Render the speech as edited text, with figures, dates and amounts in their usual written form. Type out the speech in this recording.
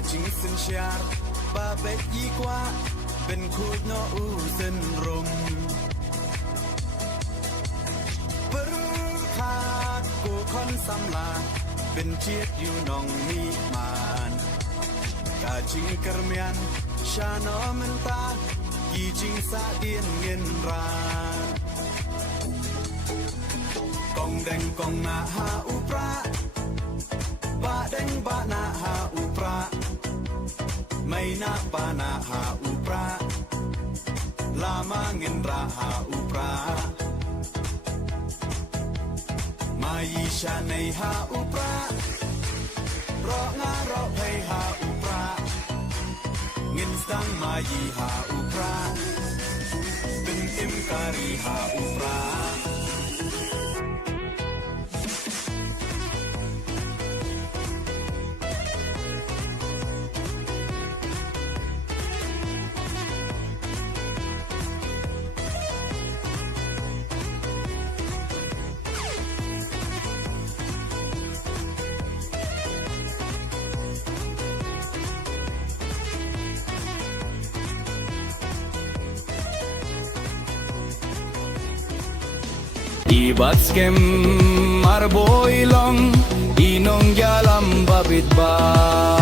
chính sinh char ba bét y quaเป็นคูดโนอูเส้นรมปรึกขาดกูคนสำลาเป็นเชียดอยู่นองมีมานกาจิงกระเมียนชาโนมันตากีจิงสาเดียนเงินรากองแดงกองนาหาอุปราบาแดงบานาหาอุปราไม่นาบานาหาอุปราลามาเงินราหาอุปรามายีชาในหาอุปรารองารอเพหาอุปราเงินสังมายีหาอุปราเป็นอิมการีหาอุปรา Ibatskem marboilong inong yalam babit ba